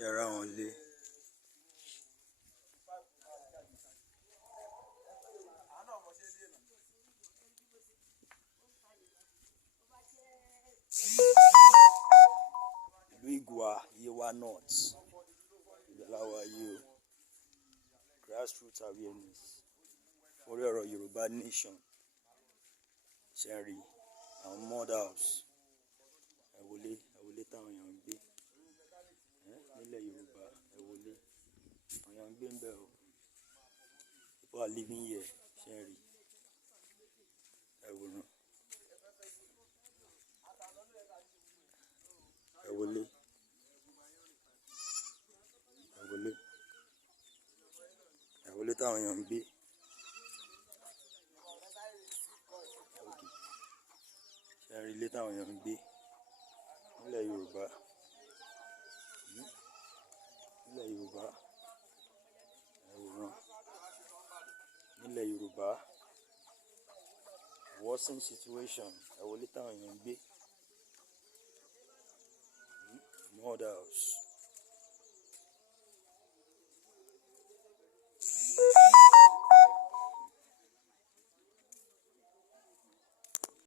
yàrá wọn lé. Ìlú Igwa, Yewa North, ìgbàláwa yìí o. Grassroots awareness orí ọ̀rọ̀ Yorùbá nation. Ṣé ń rí àwọn mud house ẹ̀wọlé táwọn èèyàn ń gbé nílẹ̀ Yorùbá, ẹ̀wọlé àwọn èèyàn ń gbé ń bẹ̀ o. People are living here. Ṣé ń rí ẹ̀wòrán ẹ̀wọlé táwọn èèyàn ń gbé. Ṣé ń rí ilé táwọn èèyàn ń gbé nílẹ̀ Yorùbá, ẹ̀wòrán nílẹ̀ Yorùbá, worsening situation, ẹ̀wọlé táwọn èèyàn ń gbé, mud house.